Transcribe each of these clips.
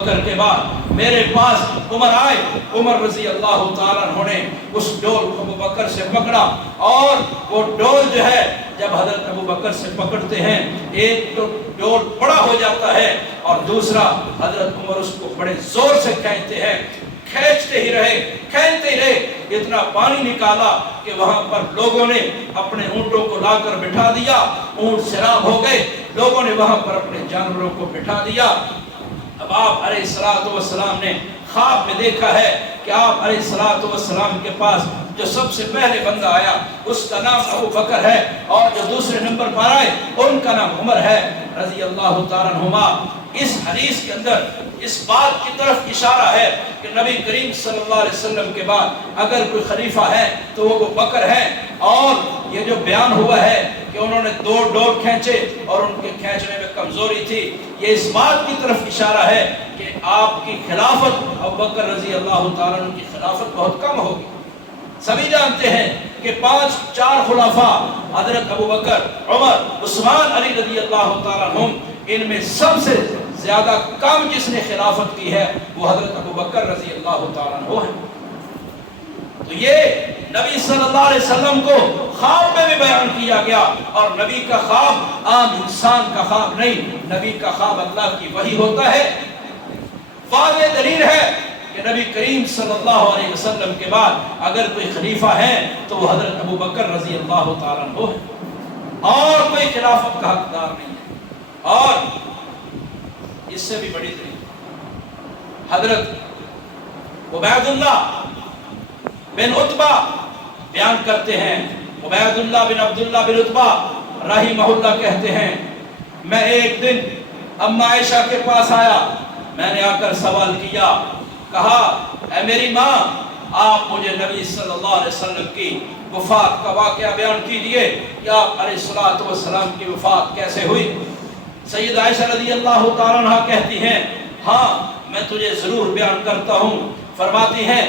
بکر کے بعد میرے پاس عمر آئے. عمر رضی اللہ تعالیٰ عنہ نے اس ڈول کو ابو بکر سے پکڑا اور وہ ڈول جو ہے جب حضرت ابو بکر سے پکڑتے ہیں ایک تو ڈول بڑا ہو جاتا ہے اور دوسرا حضرت عمر اس کو بڑے زور سے کھینچتے ہیں. کھینچتے ہی رہے کھینچتے ہی رہے, اتنا پانی نکالا کہ وہاں پر لوگوں نے اپنے اونٹوں کو لا کر بٹھا دیا. اونٹ سیراب ہو گئے, لوگوں نے وہاں پر اپنے جانوروں کو بٹھا دیا. اب آپ علیہ السلام نے خواب میں دیکھا ہے کہ آپ علیہ السلام کے پاس جو سب سے پہلے بندہ آیا اس کا نام ابو بکر ہے اور جو دوسرے نمبر پر آئے ان کا نام عمر ہے رضی اللہ تعالیٰ عنہما. اس حدیث کے اندر اس بات کی طرف اشارہ ہے کہ نبی کریم صلی اللہ علیہ وسلم کے بعد اگر کوئی خلیفہ ہے تو وہ ابو بکر ہے. اور یہ جو بیان ہوا ہے کہ انہوں نے 2 ڈول کھینچے اور ان کے کھینچنے میں کمزوری تھی, یہ اس بات کی طرف اشارہ ہے کہ آپ کی خلافت ابو بکر رضی اللہ تعالیٰ عنہ کی خلافت بہت کم ہوگی. سبھی جانتے ہیں کہ 4 خلفاء حضرت ابو بکر, عمر, عثمان, علی رضی اللہ تعالیٰ عنہ, ان میں سب سے زیادہ کم جس نے خلافت کی ہے وہ حضرت ابو بکر رضی اللہ تعالیٰ عنہ ہے. تو یہ نبی صلی اللہ علیہ وسلم کو خواب میں بھی بیان کیا گیا اور نبی کا خواب عام انسان کا خواب نہیں, نبی کا خواب اللہ کی وحی ہوتا ہے. واضح دلیل ہے کہ نبی کریم صلی اللہ علیہ وسلم کے بعد اگر کوئی خلیفہ ہے تو وہ حضرت ابو بکر رضی اللہ تعالیٰ عنہ ہے اور کوئی خلافت کا حقدار نہیں ہے. اور اس سے بھی بڑی دلیل حضرت عبید اللہ بن عتبہ بیان کرتے ہیں. عبید اللہ بن عبداللہ بن عتبہ رحمہ اللہ کہتے ہیں میں ایک دن اما عائشہ کے پاس آیا, میں نے آ کر سوال کیا, کہا اے میری ماں آپ مجھے نبی صلی اللہ علیہ وسلم کی وفات کا واقعہ بیان کیجئے کہ آپ علیہ السلام کی وفات کیسے ہوئی. سید عائشہ رضی اللہ تعالیٰ عنہ کہتی ہیں ہاں میں تجھے ضرور بیان کرتا ہوں. فرماتی ہیں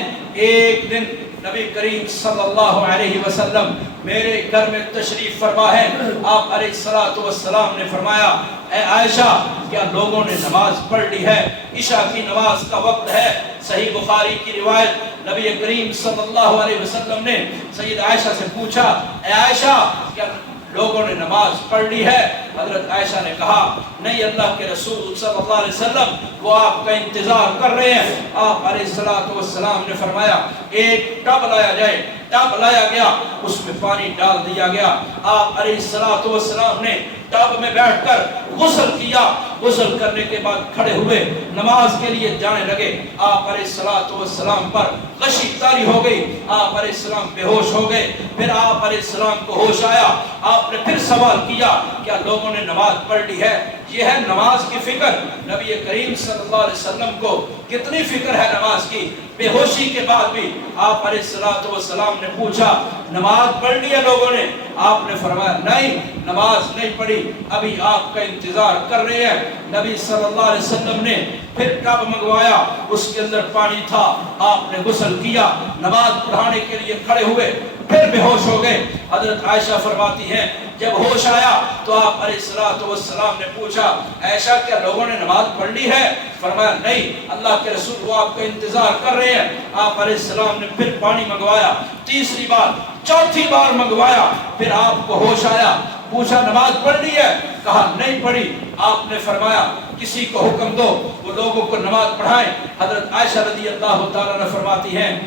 ایک دن نبی کریم صلی اللہ علیہ وسلم میرے گھر میں تشریف فرما ہے. آپ علیہ السلام نے فرمایا اے عائشہ کیا لوگوں نے نماز پڑھ لی ہے؟ عشاء کی نماز کا وقت ہے. صحیح بخاری کی روایت نبی کریم صلی اللہ علیہ وسلم نے سید عائشہ سے پوچھا اے عائشہ کیا لوگوں نے نماز پڑھ لی ہے؟ حضرت عائشہ نے کہا نہیں اللہ کے رسول صلی اللہ علیہ وسلم وہ آپ کا انتظار کر رہے ہیں. آپ علیہ السلام نے فرمایا ایک ٹب لایا جائے. ٹب لایا گیا, اس میں پانی ڈال دیا گیا. آپ علیہ السلام نے ٹب میں بیٹھ کر غسل کیا. غسل کرنے کے بعد کھڑے ہوئے نماز کے لیے جانے لگے. آپ علیہ السلام پر غشی طاری ہو گئی. آپ علیہ السلام بے ہوش ہو گئے. پھر آپ علیہ السلام کو ہوش آیا. آپ نے پھر سوال کیا کیا لوگوں نے نماز پڑھ لی ہے؟ یہ ہے نماز کی فکر. نبی کریم صلی اللہ علیہ وسلم کو کتنی فکر ہے نماز کی. بے ہوشی کے بعد بھی آپ علیہ السلام نے پوچھا نماز پڑھ لی ہے لوگوں نے؟ آپ نے فرمایا نہیں نماز نہیں پڑھی, ابھی آپ کا انتظار کر رہے ہیں. نبی صلی اللہ علیہ وسلم نے پھر ٹب منگوایا, اس کے اندر پانی تھا. آپ نے غسل کیا, نماز پڑھانے کے لیے کھڑے ہوئے, پھر بے ہوش ہو گئے. حضرت عائشہ فرماتی ہیں جب ہوش آیا تو آپ علیہ السلام نے پوچھا عائشہ کیا لوگوں نے نماز پڑھ لی ہے؟ فرمایا نہیں اللہ کے رسول وہ آپ کا انتظار کر رہے ہیں. آپ علیہ السلام نے پھر پانی منگوایا, تیسری بار, چوتھی بار منگوایا. پھر آپ کو ہوش آیا, پوچھا نماز پڑھ لی ہے؟ کہا نہیں پڑھی. آپ نے فرمایا کسی کو حکم دو وہ لوگوں کو نماز پڑھائیں. حضرت عائشہ رضی اللہ تعالیٰ عنہ فرماتی ہیں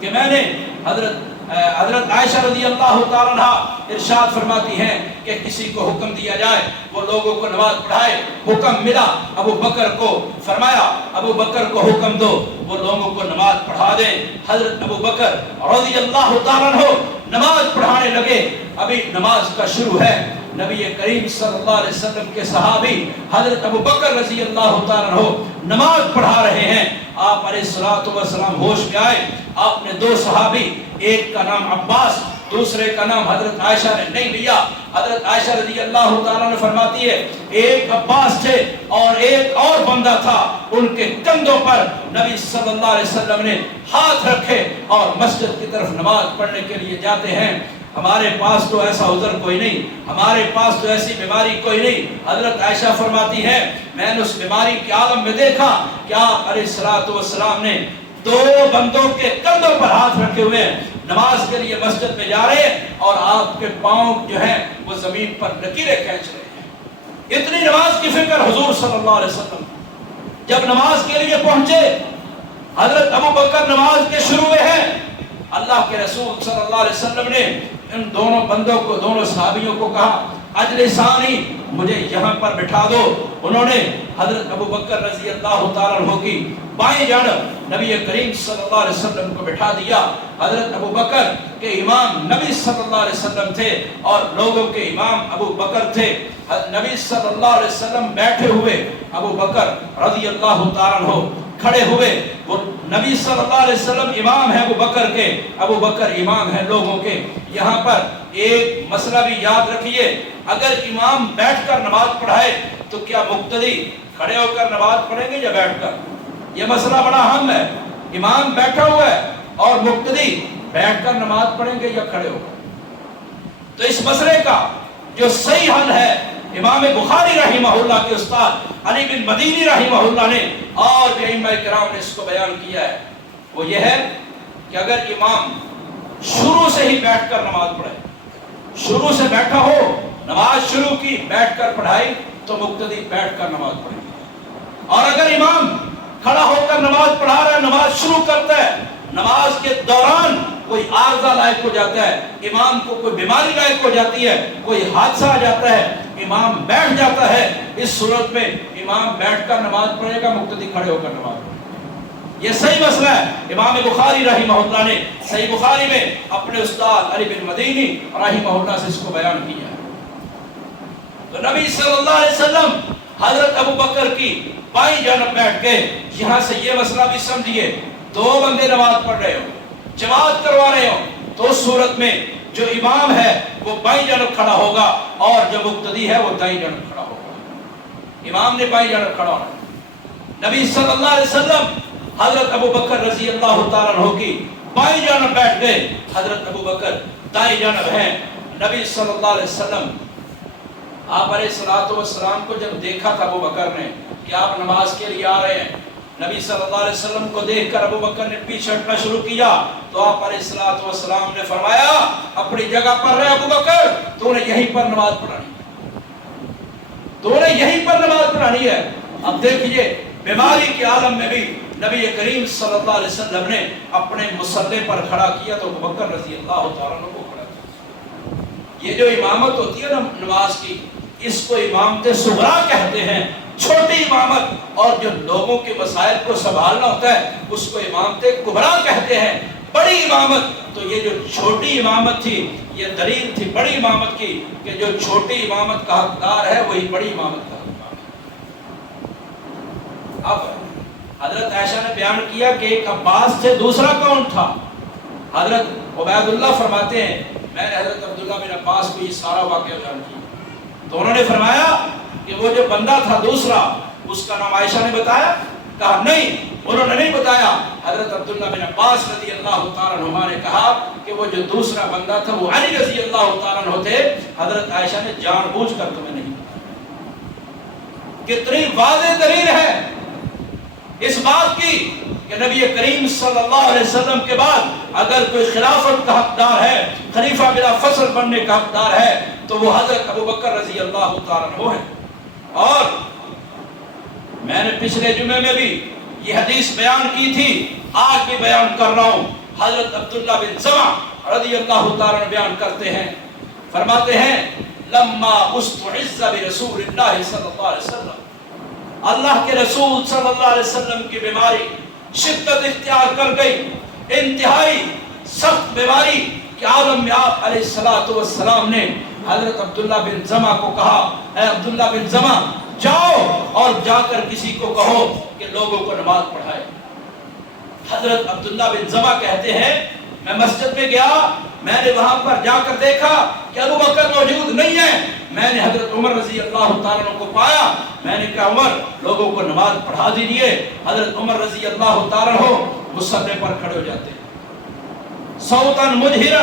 کہ میں نے حضرت عائشہ رضی اللہ تعالیٰ عنہ ارشاد فرماتی ہیں کہ کسی کو حکم دیا جائے وہ لوگوں کو نماز پڑھائے. حکم ملا ابو بکر کو, فرمایا ابو بکر کو حکم دو وہ لوگوں کو نماز پڑھا دیں. حضرت ابو بکر رضی اللہ تعالیٰ عنہ نماز پڑھانے لگے. ابھی نماز کا شروع ہے. نبی کریم صلی اللہ علیہ وسلم کے صحابی حضرت ابو بکر رضی اللہ تعالیٰ عنہ نماز پڑھا رہے ہیں. آپ علیہ السلام ہوش میں آئے. آپ نے 2 صحابی, ایک کا نام عباس, دوسرے کا نام حضرت عائشہ نے نہیں لیا. حضرت عائشہ رضی اللہ تعالیٰ عنہ فرماتی ہے ایک عباس تھے اور ایک اور بندہ تھا, ان کے کندھوں پر نبی صلی اللہ علیہ وسلم نے ہاتھ رکھے اور مسجد کی طرف نماز پڑھنے کے لیے جاتے ہیں. ہمارے پاس تو ایسا عذر کوئی نہیں، ہمارے پاس تو ایسی بیماری کوئی نہیں۔ حضرت عائشہ فرماتی ہے میں نے اس بیماری کے عالم میں دیکھا کہ آپ علیہ الصلوۃ والسلام نے دو بندوں کے کندھوں پر ہاتھ رکھے ہوئے ہیں، نماز کے لیے مسجد میں جا رہے ہیں اور آپ کے پاؤں جو ہیں وہ زمین پر لکیریں کھینچ رہے ہیں۔ اتنی نماز کی فکر حضور صلی اللہ علیہ وسلم۔ جب نماز کے لیے پہنچے، حضرت ابو بکر نماز کے شروع میں ہیں، اللہ کے رسول صلی اللہ علیہ وسلم نے ان دونوں بندوں کو، دونوں صحابیوں کو کہا اجلسانی، مجھے یہاں پر بٹھا دو۔ انہوں نے حضرت ابو بکر رضی اللہ تعالیٰ عنہ کی بائیں جانب نبی کریم صلی اللہ علیہ وسلم کو بٹھا دیا۔ حضرت ابو بکر کے امام نبی صلی اللہ علیہ وسلم تھے اور لوگوں کے امام ابو بکر تھے۔ نبی صلی اللہ علیہ وسلم بیٹھے ہوئے، ابو بکر رضی اللہ تعالیٰ عنہ کھڑے ہوئے۔ وہ نبی صلی اللہ علیہ وسلم امام ہے ابو بکر کے، ابو بکر امام ہے لوگوں کے۔ یہاں پر ایک مسئلہ بھی یاد رکھیے، اگر امام بیٹھ کر نماز پڑھائے تو کیا مقتدی کھڑے ہو کر نماز پڑھیں گے یا بیٹھ کر؟ یہ مسئلہ بڑا اہم ہے۔ امام بیٹھا ہوا ہے اور مقتدی بیٹھ کر نماز پڑھیں گے یا کھڑے ہو کر؟ تو اس مسئلے کا جو صحیح حل ہے، امام بخاری رحمہ اللہ کے استاد علی بن مدینی رحمہ اللہ نے اور بھی ائمہ کرام نے اس کو بیان کیا ہے، وہ یہ ہے کہ اگر امام شروع سے ہی بیٹھ کر نماز پڑھے، شروع سے بیٹھا ہو، نماز شروع کی بیٹھ کر پڑھائی، تو مقتدی بیٹھ کر نماز پڑھے۔ اور اگر امام کھڑا ہو کر نماز پڑھا رہا ہے، نماز شروع کرتا ہے، نماز کے دوران کوئی عارضہ لاحق ہو جاتا ہے، امام کو کوئی بیماری لاحق ہو جاتی ہے، کوئی حادثہ آ جاتا ہے، امام بیٹھ جاتا ہے، اس صورت میں امام بیٹھ کر نماز پڑھے گا، مقتدی کھڑے ہو کر نماز پڑھے گا۔ یہ صحیح مسئلہ ہے۔ امام بخاری رحمہ اللہ نے صحیح بخاری میں اپنے استاد علی بن مدینی رحمہ اللہ سے اس کو بیان کیا ہے۔ تو نبی صلی اللہ علیہ وسلم حضرت ابو بکر کی بائیں جانب بیٹھ گئے۔ یہاں سے یہ مسئلہ بھی سمجھیے، دو بندے نماز پڑھ رہے ہو، جماعت کروا رہے ہو، تو اس صورت میں جو امام ہے وہ بائیں جانب کھڑا ہوگا اور جو مقتدی ہے وہ دائیں جانب کھڑا ہوگا۔ امام نے بائیں جانب کھڑا ہونا۔ نبی صلی اللہ علیہ وسلم حضرت ابو بکر رضی اللہ تعالیٰ عنہ کی بائیں جانب بیٹھ گئے، حضرت ابو بکر دائیں جانب ہیں۔ نبی صلی اللہ علیہ وسلم آپ علیہ الصلوۃ والسلام کو جب دیکھا تھا ابو بکر نے کہ آپ نماز کے لیے آ رہے ہیں، نبی صلی اللہ علیہ وسلم کو دیکھ کر ابو بکر نے پیچھے ہٹنا شروع کیا، تو آپ علیہ الصلوۃ والسلام نے فرمایا اپنی جگہ پر رہے ابو بکر، تو نے یہیں پر نماز پڑھانی ہے، تو نے یہیں پر نماز پڑھانی ہے۔ اب دیکھیے بیماری کے عالم میں بھی نبی کریم صلی اللہ علیہ وسلم نے اپنے مصلی پر کھڑا کیا تو ابو بکر رضی اللہ تعالیٰ عنہ کو کھڑا کیا۔ یہ جو امامت ہوتی ہے نا نماز کی، اس کو امامت صغریٰ کہتے ہیں، چھوٹی امامت، اور جو لوگوں کے مسائل کو سنبھالنا ہوتا ہے اس کو امامت کبریٰ کہتے ہیں۔ بڑی امامت، تو یہ جو چھوٹی امامت تھی یہ دلیل تھی بڑی امامت کی کہ جو چھوٹی امامت کا حقدار ہے وہی بڑی امامت کا حقدار ہے۔ اب حضرت عائشہ نے بیان کیا کہ ایک عباس تھے، دوسرا کون تھا؟ حضرت عبید اللہ فرماتے ہیں میں نے حضرت عبداللہ بن عباس کو یہ سارا واقعہ بیان کیا، تو انہوں نے فرمایا کہ وہ جو بندہ تھا دوسرا، اس کا نام عائشہ نے بتایا؟ کہا نہیں، انہوں نے نہیں بتایا۔ حضرت عبداللہ بن عباس رضی اللہ تعالیٰ عنہ نے کہا کہ وہ جو دوسرا بندہ تھا وہ علی رضی اللہ تعالیٰ عنہ تھے۔ حضرت عائشہ نے جان بوجھ کر تمہیں نہیں بتایا۔ کتنی واضح دلیل ہے اس بات کی کہ نبی کریم صلی اللہ علیہ وسلم کے بعد اگر کوئی خلافت کا حقدار ہے، خلیفہ بلا فصل بننے کا حقدار ہے، تو وہ حضرت ابو بکر رضی اللہ تعالیٰ عنہ ہے۔ اور میں نے پچھلے جمعے میں بھی یہ حدیث بیان کی تھی، آج بھی بیان کر رہا ہوں۔ حضرت عبداللہ بن زمع رضی اللہ تعالیٰ عنہ بیان کرتے ہیں، فرماتے ہیں لما استعذ برسول اللہ صلی اللہ علیہ وسلم، اللہ کے رسول صلی اللہ علیہ وسلم کی بیماری شدت اختیار کر گئی، انتہائی سخت بیماری کے عالم میں آپ علیہ الصلوۃ والسلام نے حضرت عبداللہ بن زمع کو کہا اے عبداللہ بن زمع جاؤ اور جا کر کسی کو کہو کہ لوگوں کو نماز پڑھائے۔ حضرت عبداللہ بن زمع کہتے ہیں میں مسجد میں گیا، میں نے وہاں پر جا کر دیکھا کہ ابو بکر موجود نہیں ہے، میں نے حضرت عمر رضی اللہ تعالیٰ عنہ کو پایا، میں نے کہا عمر لوگوں کو نماز پڑھا دیجیے۔ حضرت عمر رضی اللہ تعالیٰ عنہ مصلی پر کھڑے ہو جاتے ہیں، صوتاً مجہرا،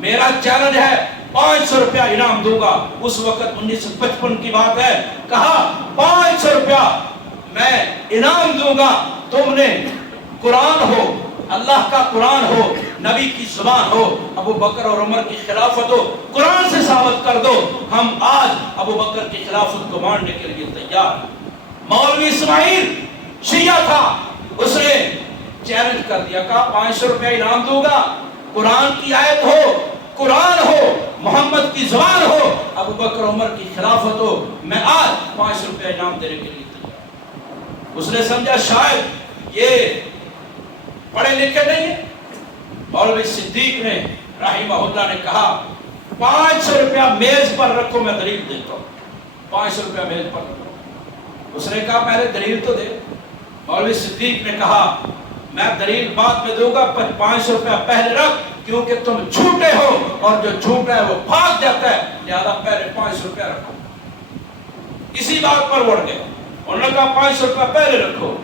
میرا چیلنج ہے 500 روپیہ انعام دوں گا. اس وقت 1955 کی بات ہے. کہا 500 روپیہ میں انعام دوں گا, تم نے قرآن ہو, اللہ کا قرآن ہو, نبی کی زبان ہو, ابو بکر اور عمر کی خلافت ہو, قرآن سے ثابت کر دو. ہم آج ابو بکر کی خلافت کو ماننے کے لیے تیار. مولوی اسماعیل شیعہ تھا, اس نے چیلنج کر دیا, کہا 500 روپیہ انعام دوں گا, قرآن کی آیت ہو, قرآن ہو, محمد کی زبان ہو, ابو بکر عمر کی خلافت ہو, میں آج 500 روپیہ انعام دینے کے لیے تیار. اس نے سمجھا شاید یہ پڑھے لکھے نہیں ہیں. مولوی صدیق نے رحمہ اللہ نے کہا 500 روپیہ میز پر رکھو, میں دلیل دیتا ہوں. 500 روپیہ میز پر رکھو. اس نے کہا پہلے دلیل تو دے. مولوی صدیق نے کہا میں دلیل بعد میں دوں گا, 500 روپیہ پہلے رکھ, کیونکہ تم جھوٹے ہو اور جو جھوٹا ہے وہ بھاگ جاتا ہے, لہذا پہلے 500 روپیہ رکھو. اسی بات پر بڑھ گئے. انہوں نے کہا 500 روپیہ پہلے رکھو.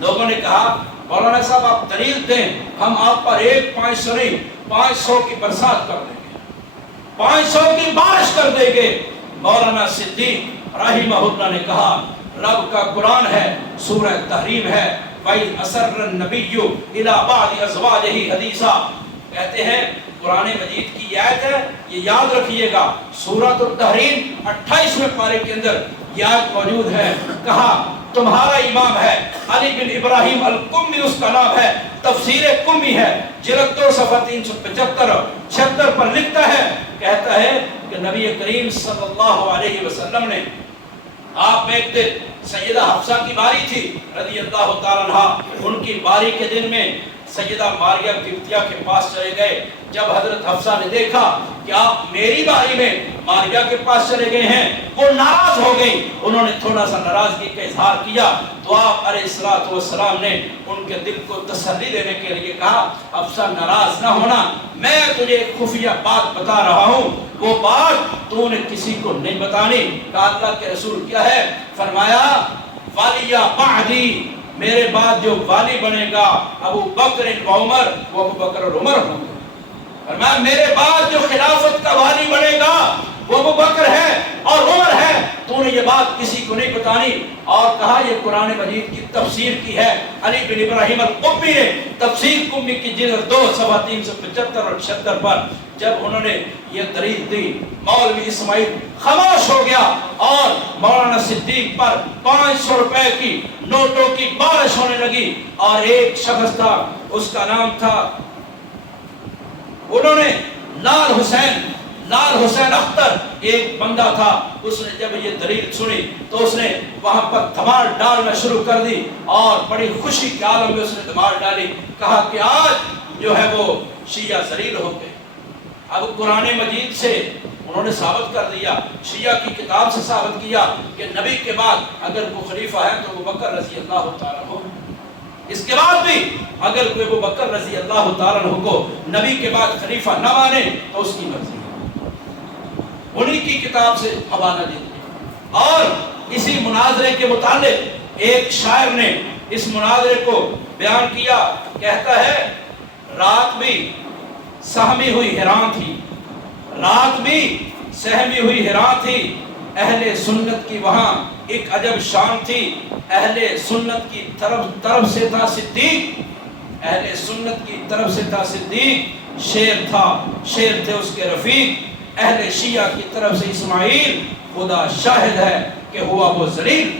لوگوں نے کہا مولانا صاحب آپ دلیل دیں, ہم آپ پر ایک 500 نہیں 500 کی برسات کر دیں گے, 500 کی بارش کر دیں گے. مولانا صدیق رحمہ اللہ نے کہا رب کا قرآن ہے, سورہ تحریم ہے, وَإِذْ أَسَرَّ النَّبِيُّ إِلَىٰ بَعْضِ أَزْوَاجِهِ حَدِيثًا. کہتے ہیں قرآن مجید کی آیت ہے, یہ یاد رکھیے گا, سورۃ التحریم 28ویں پارے کے اندر یہ آیت موجود ہے. کہا تمہارا امام ہے علی بن ابراہیم القمی, اس کا نام ہے, تفسیر قمی ہے, جلد 2 صفحہ 375-76 پر لکھتا ہے, کہتا ہے کہ نبی کریم صلی اللہ علیہ وسلم نے, آپ میں ایک دن سیدہ حفصہ کی باری تھی رضی اللہ تعالیٰ عنہ, ان کی باری کے دن میں سیدہ ماریہ قبطیہ کے پاس چلے گئے. جب حضرت حفصہ نے دیکھا کہ آپ میری باری میں ماریہ کے پاس چلے گئے ہیں, وہ ناراض ہو گئی. انہوں نے تھوڑا سا ناراضگی کا اظہار کیا, تو آپ علیہ السلام نے ان کے دل کو تسلی دینے کے لیے کہا حفصہ ناراض نہ ہونا, میں تجھے ایک خفیہ بات بتا رہا ہوں, وہ بات تو نے کسی کو نہیں بتانی. کہا اللہ کے رسول کیا ہے؟ فرمایا والیہ بعدی, میرے بعد جو والی بنے گا ابو بکر و عمر, وہ ابو بکر اور عمر ہوں گے. فرمایا میرے بعد جو خلافت کا والی بنے گا وہ ابو بکر ہے اور عمر ہے, تو نے یہ بات کسی کو نہیں بتانی. اور کہا یہ قرآن مجید کی تفسیر کی ہے, علی بن ابراہیم القمی نے تفسیر قمی کی جلد 2 صفحہ 375 اور 76 پر جب انہوں نے یہ دلیل دی, مولوی اسماعیل خاموش ہو گیا اور مولانا صدیق پر 500 روپے کی نوٹوں کی بارش ہونے لگی. اور ایک شخص تھا, اس کا نام تھا, انہوں نے لال حسین اختر ایک بندہ تھا, اس نے جب یہ دلیل سنی تو اس نے وہاں پر دھمال ڈالنا شروع کر دی, اور بڑی خوشی کے عالم میں اس نے دھمال ڈالی. کہا کہ آج جو ہے وہ شیعہ ذلیل ہو گئے. اب قرآن مجید سے انہوں نے ثابت کر دیا, شیعہ کی کتاب سے ثابت کیا کہ نبی کے بعد اگر کوئی خلیفہ ہے تو ابو بکر رضی اللہ تعالیٰ عنہ. اس کے بعد بھی اگر کوئی ابو بکر رضی اللہ تعالیٰ عنہ کو نبی کے بعد خلیفہ نہ مانے تو اس کی مرضی, انہی کی کتاب سے حوالہ دے دیا. اور اسی مناظرے کے متعلق ایک شاعر نے اس مناظرے کو بیان کیا, کہتا ہے رات بھی سہمی ہوئی حیران تھی, رات بھی سہمی ہوئی حیران تھی, اہل سنت کی وہاں ایک عجب شان تھی, اہل سنت کی طرف سے تھا صدیق, اہل سنت کی طرف سے تھا صدیق, شیر تھا, شیر تھے اس کے رفیق, اہل شیعہ کی طرف سے اسماعیل, خدا شاہد ہے کہ ہوا وہ ذلیل.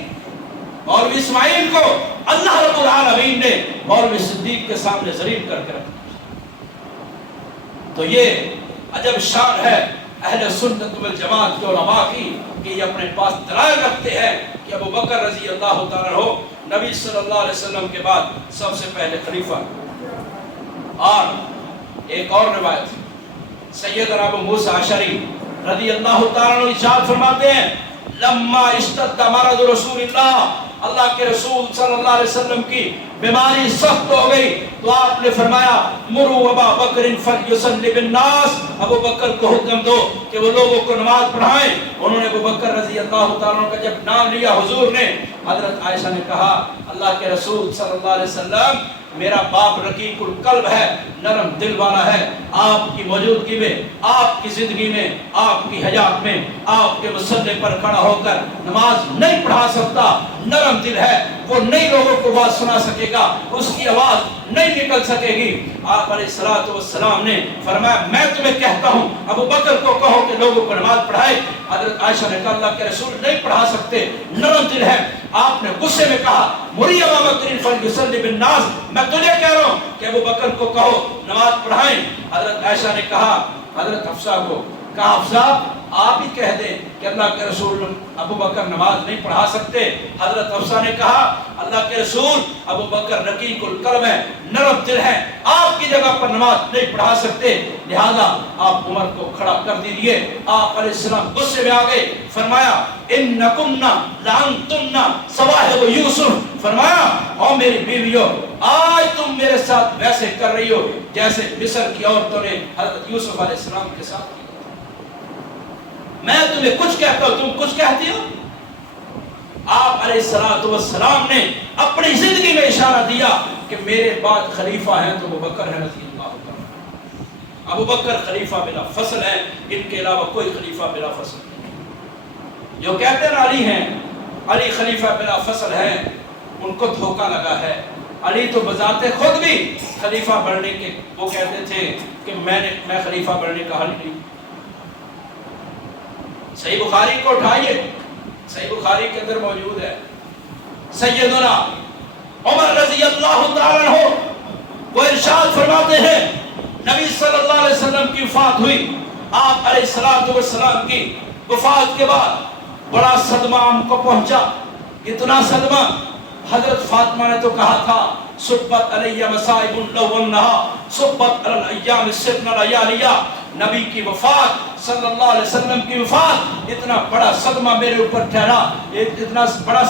مولوی اسماعیل کو اللہ رب العالمین نے مولوی صدیق کے سامنے ذلیل کر کے رکھا. تو یہ عجب شان ہے اہل سنت والجماعت کے علماء کی کہ یہ اپنے پاس دلائل رکھتے ہیں کہ ابو بکر رضی اللہ تعالیٰ عنہ نبی صلی اللہ علیہ وسلم کے بعد سب سے پہلے خلیفہ. اور ایک اور روایت سیدنا ابو موسیٰ اشعری رضی اللہ تعالیٰ عنہ ارشاد فرماتے ہیں لما اشتد مرض رسول اللہ, اللہ کے رسول صلی اللہ علیہ وسلم کی بیماری سخت ہو گئی تو آپ نے فرمایا مروا ابا بکر فلیصلی بالناس, ابو بکر کو حکم دو کہ وہ لوگوں کو نماز پڑھائیں. انہوں نے ابو بکر رضی اللہ تعالیٰ عنہ کا جب نام لیا حضور نے, حضرت عائشہ نے کہا اللہ کے رسول صلی اللہ علیہ وسلم میرا باپ رقیق القلب ہے، نرم دل والا ہے، آپ کی موجودگی میں، آپ کی زندگی میں، آپ کی حیات میں آپ کے مصلے پر کھڑا ہو کر نماز نہیں پڑھا سکتا، نرم دل ہے، وہ نئی لوگوں کو بات سنا سکے گا، اس کی آواز نہیں نکل سکے گی۔ آپ علیہ السلام نے فرمایا میں تمہیں کہتا ہوں ابو بکر کو کہو کہ لوگوں کو نماز پڑھائے۔ حضرت عائشہ نے کہا اللہ کے رسول نہیں پڑھا سکتے، نرم دل ہے۔ آپ نے غصے میں کہا مری ابا بکر فلیصلی بالناس، میں تجھے کہہ رہا ہوں کہ ابو بکر کو کہو نماز پڑھائیں۔ حضرت عائشہ نے کہا حضرت حفصہ کو، کہا حفصہ آپ ہی کہہ دیں کہ اللہ کے رسول ابو بکر نماز نہیں پڑھا سکتے۔ حضرت حفصہ نے کہا اللہ کے رسول ابو بکر رقیق القلب ہے، نرم دل ہے، آپ کی جگہ پر نماز نہیں پڑھا سکتے، لہذا آپ عمر کو کھڑا کر دیجئے۔ آپ علیہ السلام غصے میں آ گئے، فرمایا انکن لانتن صواحب یوسف، فرمایا او میری بیویوں آج تم میرے ساتھ ویسے کر رہی ہو جیسے مصر کی عورتوں نے حضرت یوسف علیہ السلام کے ساتھ کیا۔ میں تمہیں کچھ کہتا ہوں تم کچھ کہتی ہو۔ آپ علیہ السلام نے اپنی زندگی میں اشارہ دیا کہ میرے بعد خلیفہ ہیں تو ابو بکر ہے رضی اللہ عنہ۔ ابو بکر خلیفہ بلا فصل ہے، ان کے علاوہ کوئی خلیفہ بلا فصل نہیں۔ جو کہتے ہیں علی ہیں، علی خلیفہ بلا فصل ہے، ان کو دھوکہ لگا ہے۔ علی تو بذات خود بھی خلیفہ بننے کے وہ کہتے تھے کہ میں خلیفہ بننے کا حل نہیں۔ صحیح بخاری کو اٹھائیے، صحیح بخاری کے اندر موجود ہے، سیدنا عمر رضی اللہ تعالیٰ عنہ وہ ارشاد فرماتے ہیں نبی صلی اللہ علیہ وسلم کی وفات ہوئی، آپ علیہ السلام کی وفات کے بعد بڑا صدمہ ہم کو پہنچا۔ اتنا صدمہ حضرت فاطمہ نے تو کہا تھا صبت علیہ مصائب لونہا صبت علی الایام سرنا لیالیہ، نبی کی وفات صلی اللہ علیہ وسلم کی وفات اتنا بڑا صدمہ میرے اوپر ٹھہرا، اتنا بڑا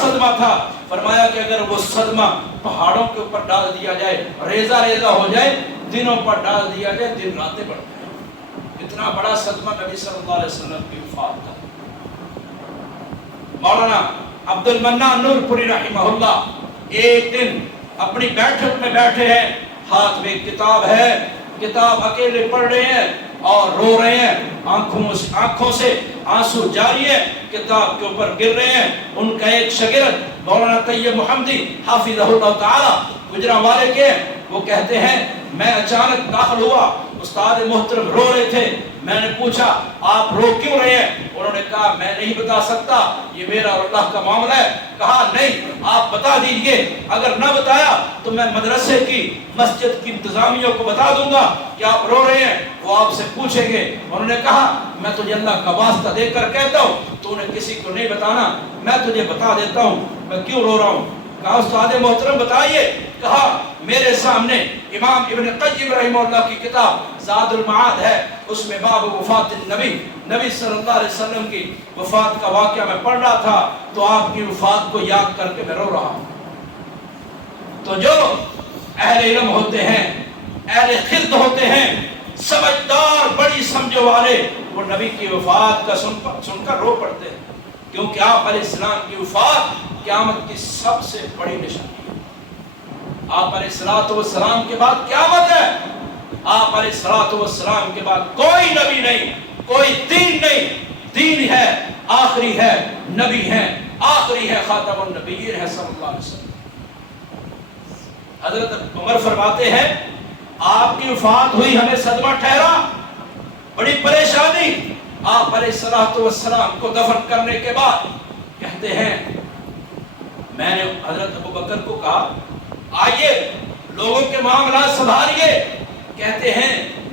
صدمہ تھا۔ فرمایا کہ اگر وہ صدمہ پہاڑوں کے اوپر ڈال دیا جائے، ریزہ ریزہ ہو جائے، دنوں پر ڈال دیا جائے، دن راتیں بڑھ جائیں۔ اتنا بڑا صدمہ نبی صلی اللہ علیہ وسلم کی وفات کا۔ مولانا عبد المنان نور پوری رحمہ اللہ ایک دن اپنی بیٹھک میں بیٹھے ہیں، ہاتھ میں کتاب ہے، کتاب اکیلے پڑھ رہے ہیں اور رو رہے ہیں، آنکھوں سے آنسو جاری ہے، کتاب کے اوپر گر رہے ہیں۔ ان کا ایک شاگرد مولانا طیب محمدی حافظہ اللہ تعالی گجرانوالے کے، وہ کہتے ہیں میں اچانک داخل ہوا، استاد محترم رو رہے تھے، میں نے پوچھا آپ رو کیوں رہے ہیں؟ انہوں نے کہا میں نہیں بتا سکتا، یہ میرا اور اللہ کا معاملہ ہے۔ کہا نہیں آپ بتا دیجئے، اگر نہ بتایا تو میں مدرسے کی مسجد کی انتظامیہ کو بتا دوں گا کہ آپ رو رہے ہیں، وہ آپ سے پوچھیں گے۔ انہوں نے کہا میں تجھے اللہ کا واسطہ دے کر کہتا ہوں تو انہیں کسی کو نہیں بتانا، میں تجھے بتا دیتا ہوں میں کیوں رو رہا ہوں۔ کہا استاد محترم بتائیے۔ کہا میرے سامنے امام ابن قیم رحمہ اللہ کی کتاب زاد المعاد ہے، اس میں باب وفات نبی صلی اللہ علیہ وسلم کی وفات کا واقعہ میں پڑھ رہا تھا تو آپ کی وفات کو یاد کر کے میں رو رہا ہوں۔ تو جو اہل علم ہوتے ہیں، اہل خلد ہوتے ہیں، سمجھدار بڑی سمجھو والے، وہ نبی کی وفات کا سن کر رو پڑتے ہیں، کیونکہ آپ علیہ السلام کی وفات قیامت کی سب سے بڑی نشانی ہے۔ آپ علیہ السلام کے بعد قیامت ہے، آپ علیہ السلام کے بعد کوئی نبی نہیں، کوئی دین نہیں، دین ہے، آخری ہے، نبی ہے، آخری ہے، خاتم النبیین ہے صلی اللہ علیہ وسلم۔ حضرت عمر فرماتے ہیں آپ کی وفات ہوئی، ہمیں صدمہ ٹھہرا، بڑی پریشانی۔ آپ علیہ السلام کو دفن کرنے کے بعد کہتے ہیں میں نے حضرت ابو بکر کو کہا آئیے لوگوں کے معاملات سنبھالیے۔ کہتے ہیں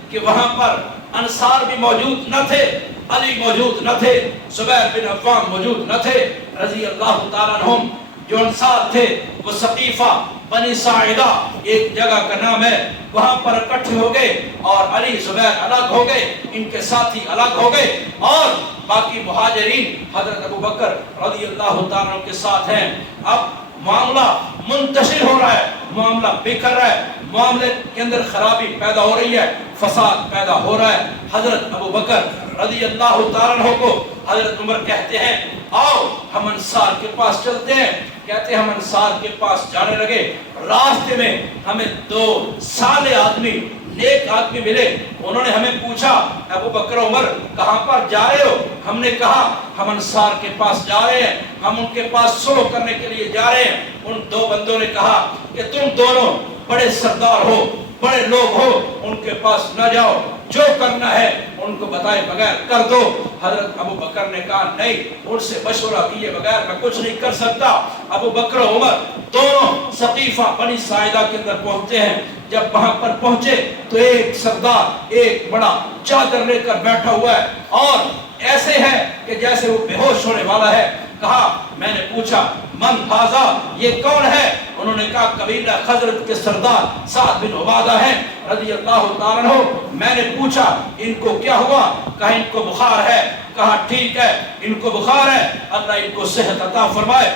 کہ وہاں پر انصار بھی موجود نہ تھے، علی موجود نہ تھے، زبیر بن عوام موجود نہ تھے رضی اللہ تعالیٰ عنہم۔ جو انصار تھے وہ ثقیفہ بنی ساعدہ ایک جگہ کا نام ہے، وہاں پر اکٹھے ہو گئے اور علی زبیر الگ ہو گئے، ان کے ساتھی الگ ہو گئے اور باقی مہاجرین حضرت ابو بکر رضی اللہ تعالیٰ عنہ کے ساتھ ہیں۔ اب معاملہ منتشر ہو رہا ہے، معاملہ بکھر رہا ہے، معاملے کے اندر خرابی پیدا ہو رہی ہے، فساد پیدا ہو رہا ہے۔ حضرت ابو بکر رضی اللہ تعالیٰ عنہ کو حضرت عمر کہتے ہیں آؤ ہم انصار کے پاس چلتے ہیں، کہتے ہم انصار کے پاس جانے لگے، راستے میں ہمیں 2 صالح آدمی، نیک آدمی ملے۔ انہوں نے ہمیں پوچھا ابو بکر عمر کہاں پر جا رہے ہو؟ ہم نے کہا ہم انصار کے پاس جا رہے ہیں، ہم ان کے پاس صلح کرنے کے لیے جا رہے ہیں۔ ان 2 بندوں نے کہا کہ تم دونوں بڑے سردار ہو، بڑے لوگ ہو، ان کے پاس نہ جاؤ، جو کرنا ہے ان کو بتائے بغیر کر دو۔ حضرت ابو بکر نے کہا نہیں، ان سے مشورہ کیے بغیر میں کچھ نہیں کر سکتا۔ ابو بکر و عمر دونوں ثقیفہ بنی ساعدہ کے اندر پہنچتے ہیں۔ جب وہاں پر پہنچے تو ایک سردار ایک بڑا چادر لے کر بیٹھا ہوا ہے اور ایسے ہے کہ جیسے وہ بے ہوش ہونے والا ہے۔ کہا، میں نے پوچھا من ھذا، یہ کون ہے؟ انہوں نے کہا قبیلہ خزرج کے سردار سعد بن عبادہ ہیں رضی اللہ تعالیٰ عنہ۔ میں نے پوچھا ان کو کیا ہوا؟ کہا ان کو بخار ہے۔ کہا ٹھیک ہے، ان کو بخار ہے، اللہ ان کو صحت عطا فرمائے۔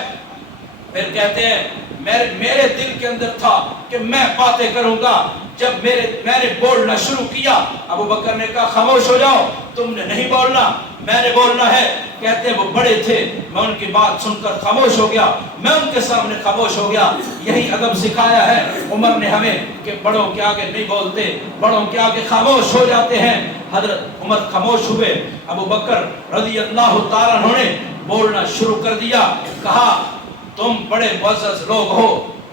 پھر کہتے ہیں میرے دل کے اندر تھا کہ میں باتیں کروں گا۔ جب میں نے بولنا شروع کیا، ابو بکر نے کہا خاموش ہو جاؤ، تم نے نہیں بولنا، میں نے بولنا ہے۔ کہتے ہیں وہ بڑے تھے، میں ان کی بات سن کر خاموش ہو گیا، میں ان کے سامنے خاموش ہو گیا۔ یہی ادب سکھایا ہے عمر نے ہمیں کہ بڑوں کے آگے نہیں بولتے، بڑوں کے آگے خاموش ہو جاتے ہیں۔ حضرت عمر خاموش ہوئے، ابو بکر رضی اللہ تعالیٰ عنہ نے بولنا شروع کر دیا۔ کہا تم بڑے معزز لوگ ہو۔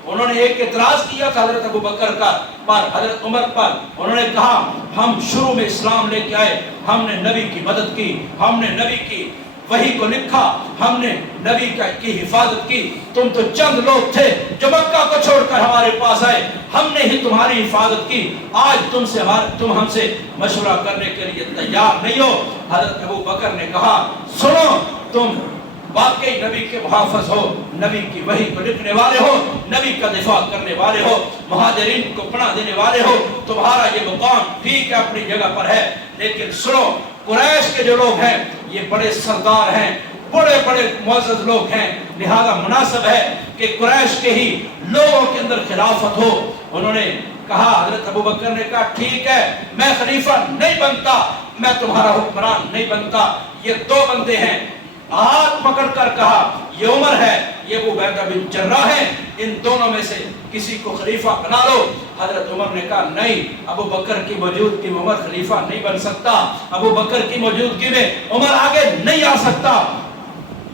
انہوں نے ایک اعتراض کیا تھا حضرت ابو بکر کا پر حضرت عمر پر۔ انہوں نے کہا ہم شروع میں اسلام لے کے آئے، ہم نے نبی کی مدد کی، ہم نے نبی کی وحی کو لکھا، ہم نے نبی کی حفاظت کی۔ تم تو چند لوگ تھے جو مکہ کو چھوڑ کر ہمارے پاس آئے، ہم نے ہی تمہاری حفاظت کی۔ آج تم ہم سے مشورہ کرنے کے لیے تیار نہیں ہو۔ حضرت ابو بکر نے کہا سنو، تم واقعی نبی کے محافظ ہو، نبی کی وحی کو لکھنے والے ہو، نبی کا دفاع کرنے والے ہو، مہاجرین کو پناہ دینے والے ہو، تمہارا یہ مقام ٹھیک ہے اپنی جگہ پر ہے، لیکن سنو قریش کے جو لوگ ہیں یہ بڑے سردار ہیں، بڑے بڑے معزز لوگ ہیں، لہذا مناسب ہے کہ قریش کے ہی لوگوں کے اندر خلافت ہو۔ انہوں نے کہا، حضرت ابو بکر نے کہا ٹھیک ہے، میں خلیفہ نہیں بنتا، میں تمہارا حکمران نہیں بنتا۔ یہ 2 بندے ہیں، ہاتھ پکڑ کر کہا یہ عمر ہے، یہ ابو عبیدہ بن جراح ہے، ان دونوں میں سے کسی کو خلیفہ بنا لو۔ حضرت عمر نے کہا نہیں، ابو بکر کی موجودگی میں عمر خلیفہ نہیں بن سکتا، ابو بکر کی موجودگی میں عمر آگے نہیں آ سکتا۔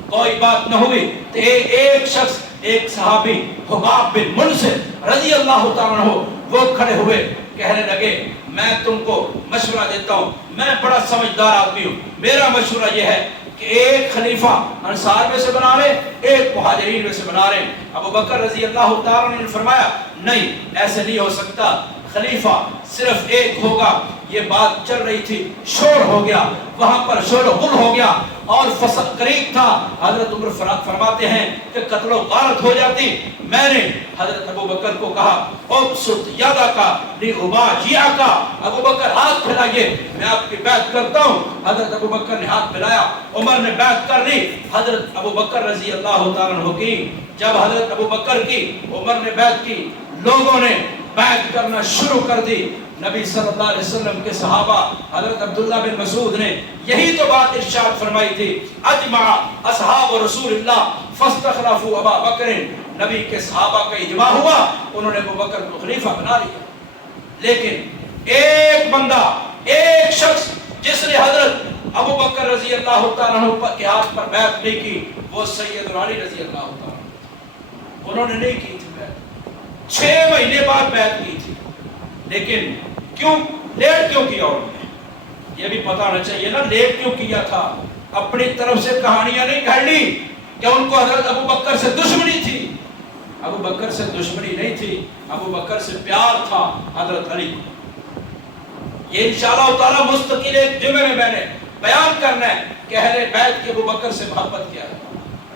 کوئی بات نہ ہوئی تو ایک شخص، ایک صحابی حباب بن منذر رضی اللہ تعالیٰ عنہ، وہ کھڑے ہوئے کہنے لگے میں تم کو مشورہ دیتا ہوں، میں بڑا سمجھدار آدمی ہوں، میرا مشورہ یہ ہے کہ ایک خلیفہ انصار میں سے بنا لے، ایک مہاجرین میں سے بنا لے۔ ابو بکر رضی اللہ تعالیٰ نے فرمایا نہیں، ایسے نہیں ہو سکتا، خلیفہ صرف ایک ہوگا۔ یہ بات چل رہی تھی، شور ہو گیا، وہاں پر شور و غل ہو گیا اور فصل قریب تھا۔ حضرت عمر فرماتے ہیں کہ قتل و غارت ہو جاتی۔ میں نے حضرت ابو بکر کو کہا ابسط یدک لابایعک، ابو بکر ہاتھ پھیلائیے میں آپ کی بیعت کرتا ہوں۔ حضرت ابو بکر نے ہاتھ پھیلایا، عمر نے بیعت کر لی۔ حضرت ابو بکر رضی اللہ تعالیٰ عنہ کی جب حضرت ابو بکر کی عمر نے بیعت کی، لوگوں نے بیعت کرنا شروع کر دی۔ نبی صلی اللہ علیہ وسلم کے صحابہ حضرت عبداللہ بن مسعود نے یہی تو بات ارشاد فرمائی تھی، اجمع اصحاب رسول اللہ فاستخلفوا ابا بکر، نبی کے صحابہ کا اجماع ہوا، انہوں نے ابو بکر کو خلیفہ بنا لیا۔ لیکن ایک بندہ، ایک شخص جس نے حضرت ابو بکر رضی اللہ تعالیٰ عنہ کے ہاتھ پر بیعت نہیں کی، وہ سیدنا علی رضی اللہ تعالیٰ عنہ، انہوں نے نہیں کی تھی بیعت، 6 مہینے بعد بیعت کی تھی، لیکن کیوں لیٹ کیوں کیا انہوں نے؟ یہ بھی پتہ ہونا چاہیے نا، لیٹ کیوں کیا تھا؟ اپنی طرف سے کہانیاں نہیں گھڑ لی کہ ان کو حضرت ابو بکر سے دشمنی تھی۔ ابو بکر سے دشمنی نہیں تھی، ابو بکر سے پیار تھا حضرت علی۔ یہ انشاءاللہ تعالی مستقل ایک جمعے میں نے بیان کرنا ہے کہ اہل بیت کی ابو بکر سے محبت کیا ہے،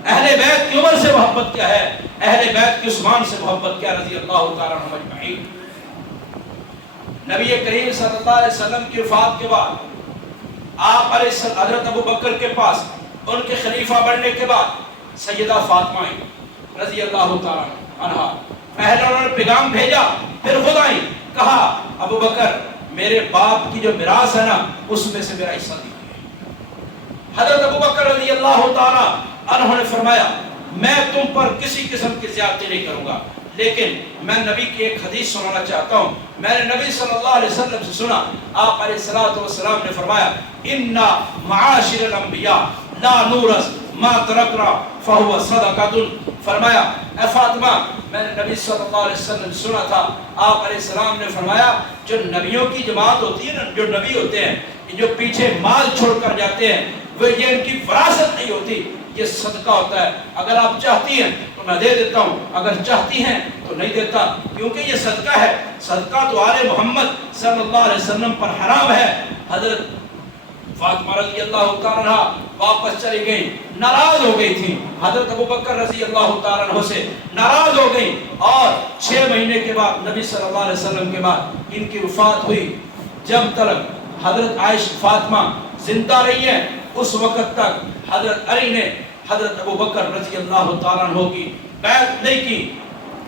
اہل بیت کی عمر سے محبت کیا ہے، اہل بیت کی عثمان سے محبت کیا رضی اللہ تعالیٰ عنہ اجمعین۔ نبی کریم صلی اللہ علیہ وسلم کی وفات کے بعد آپ حضرت ابو بکر کے پاس ان کے خلیفہ بننے کے بعد سیدہ فاطمہ رضی اللہ تعالیٰ عنہ پہلے انہوں نے پیغام بھیجا، پھر خود آئی، کہا ابو بکر میرے باپ کی جو میراث ہے نا اس میں سے میرا حصہ دیجیے۔ حضرت ابو بکر رضی اللہ تعالیٰ عنہ نے فرمایا میں تم پر کسی قسم کی زیادتی نہیں کروں گا۔ لیکن میں نبی کی ایک حدیث سنانا چاہتا ہوں۔ میں نے نبی صلی اللہ علیہ وسلم سے سنا، آپ علیہ السلام نے فرمایا اِنَّا مَعَاشِرَ الْأَنْبِيَاءِ لَا نُورَثُ مَا تَرَكْنَا فَهُوَ صَدَقَةٌ۔ فرمایا اے فاطمہ، میں نے نبی صلی اللہ علیہ وسلم سے سنا تھا، آپ علیہ السلام نے فرمایا جو نبیوں کی جماعت ہوتی ہے نا، جو نبی ہوتے ہیں جو پیچھے مال چھوڑ کر جاتے ہیں، وہ یہ ان کی وراثت نہیں ہوتی، یہ صدقہ ہوتا ہے۔ اگر آپ چاہتی ہیں تو میں دے دیتا ہوں، اگر چاہتی ہیں تو نہیں دیتا، کیونکہ یہ صدقہ ہے۔ صدقہ تو آل محمد صلی اللہ علیہ وسلم پر حرام ہے۔ حضرت فاطمہ رضی اللہ تعالیٰ عنہ واپس چلی گئی، ناراض ہو گئی تھی، حضرت ابوبکر رضی اللہ تعالیٰ عنہ سے ناراض ہو گئی، اور 6 مہینے کے بعد نبی صلی اللہ علیہ وسلم کے بعد ان کی وفات ہوئی۔ جب تک حضرت عائشہ فاطمہ زندہ رہی ہے اس وقت تک حضرت علی نے حضرت ابوبکر رضی اللہ تعالیٰ عنہ کی بیعت نہیں کی،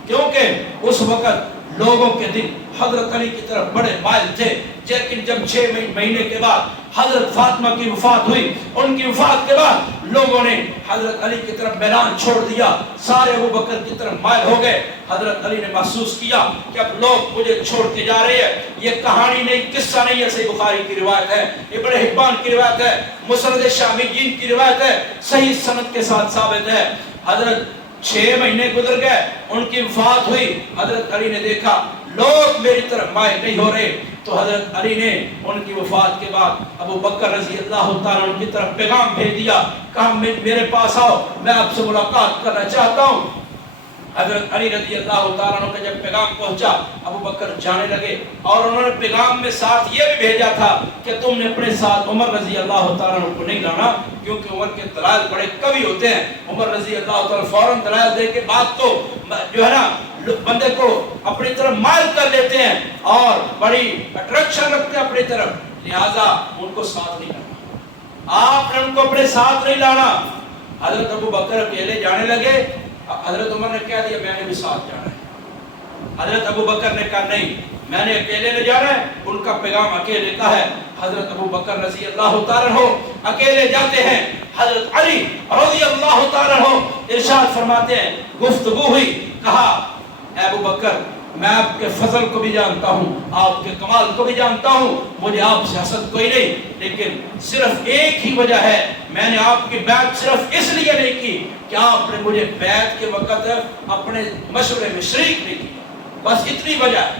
کیونکہ اس وقت لوگوں کے دل حضرت علی کی طرف بڑے مائل تھے۔ لیکن جب 6 مہینے کے بعد حضرت فاطمہ کی وفات ہوئی، ان کی وفات کے بعد لوگوں نے حضرت علی کی طرف میلان چھوڑ دیا، سارے ابوبکر کی طرف مائل ہو گئے۔ حضرت علی نے محسوس کیا کہ اب لوگ مجھے چھوڑ کے جا رہے ہیں، یہ کہانی نہیں، قصہ نہیں ہے، صحیح بخاری کی روایت ہے، ابن حبان کی روایت ہے، مسند شامیین کی روایت ہے، صحیح سند کے ساتھ ثابت ہے۔ حضرت 6 مہینے گزر گئے، ان کی وفات ہوئی، حضرت علی نے دیکھا لوگ میری طرف مائل نہیں ہو رہے، تو حضرت علی نے ان کی وفات کے بعد ابو بکر رضی اللہ تعالیٰ عنہ کی طرف پیغام بھیج دیا، کہا میرے پاس آؤ، میں آپ سے ملاقات کرنا چاہتا ہوں۔ حضرت علی رضی اللہ تعالیٰ عنہ کا جب پیغام پہنچا، ابو بکر جانے لگے، اور انہوں نے پیغام میں ساتھ یہ بھی بھیجا تھا کہ تم نے اپنے ساتھ عمر رضی اللہ تعالیٰ عنہ کو نہیں لانا، کیونکہ عمر کے دلائل بڑے قوی ہوتے ہیں۔ عمر رضی اللہ تعالیٰ فوراً دلائل دے کے بعد تو جو ہے نا بندے کو اپنی طرف مائل کر لیتے ہیں اور بڑی اٹریکشن رکھتے ہیں اپنی طرف، لہٰذا ان کو ساتھ نہیں لانا، آپ نے ان کو اپنے ساتھ نہیں لانا۔ حضرت ابو بکر اکیلے جانے لگے، حضرت عمر نے کہہ دیا میں نے بھی ساتھ جانا ہے۔ حضرت ابو بکر نے کہا نہیں، میں نے اکیلے نہیں جانا ہے، ان کا پیغام اکیلے کا ہے۔ حضرت ابو بکر رضی اللہ تعالیٰ عنہ اکیلے جاتے ہیں، حضرت علی رضی اللہ تعالیٰ عنہ ارشاد فرماتے ہیں، گفتگو ہوئی، کہا اے ابو بکر میں آپ کے فضل کو بھی جانتا ہوں، آپ کے کمال کو بھی جانتا ہوں، مجھے آپ سے حسد کوئی نہیں، لیکن صرف ایک ہی وجہ ہے، میں نے آپ کی بیعت صرف اس لیے نہیں کی کہ آپ نے مجھے بیعت کے وقت اپنے مشورے میں شریک نہیں کیا، بس اتنی وجہ ہے،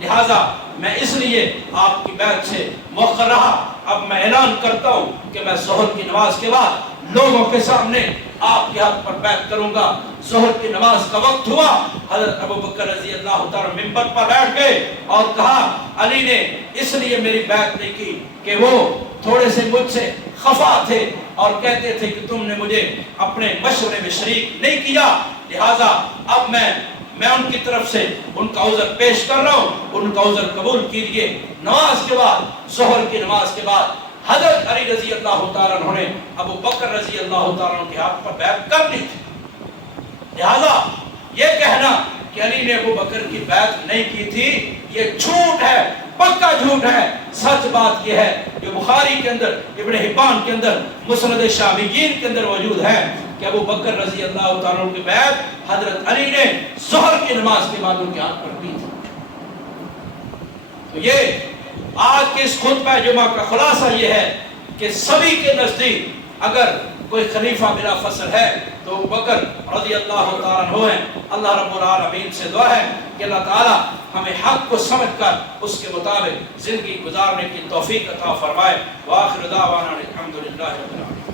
لہٰذا میں اس لیے آپ کی بیعت سے مؤخر رہا۔ اب میں اعلان کرتا ہوں کہ میں ظہر کی نماز کے بعد لوگوں کے سامنے آپ کے ہاتھ پر بیعت کروں گا۔ ظہر کی نماز کا وقت ہوا، حضرت ابو بکر رضی اللہ تعالیٰ ممبر پر بیٹھ گئے اور کہا علی نے اس لیے میری بیعت نہیں کی کہ وہ تھوڑے سے مجھ سے خفا تھے اور کہتے تھے کہ تم نے مجھے اپنے مشورے میں شریک نہیں کیا، لہٰذا اب میں ان کی طرف سے ان کا عذر پیش کر رہا ہوں، ان کا عذر قبول کیجئے۔ نماز کے بعد، ظہر کی نماز کے بعد حضرت علی رضی اللہ تعالیٰ عنہ نے ابو بکر رضی اللہ تعالیٰ عنہ کے ہاتھ پر بیعت کر لی تھی، لہذا یہ کہنا کہ علی نے ابو بکر کی بیعت نہیں کی تھی یہ جھوٹ ہے، پکا جھوٹ ہے۔ سچ بات یہ ہے جو بخاری کے اندر، ابن حبان کے اندر، مسند شامیین کے اندر موجود ہے کہ ابو بکر رضی اللہ تعالیٰ عنہ کی بیعت حضرت علی نے ظہر کی نماز کے بعد ان کے ہاتھ پر کی تھی۔ تو یہ آج کے اس خطبہ جمعہ کا خلاصہ یہ ہے کہ سبھی کے نزدیک اگر کوئی خلیفہ بلا فصل ہے تو ابو بکر رضی اللہ تعالیٰ عنہ ہیں۔ اللہ رب العالمین سے دعا ہے کہ اللہ تعالیٰ ہمیں حق کو سمجھ کر اس کے مطابق زندگی گزارنے کی توفیق عطا فرمائے۔ وآخر دعوانا الحمدللہ رب العالمین۔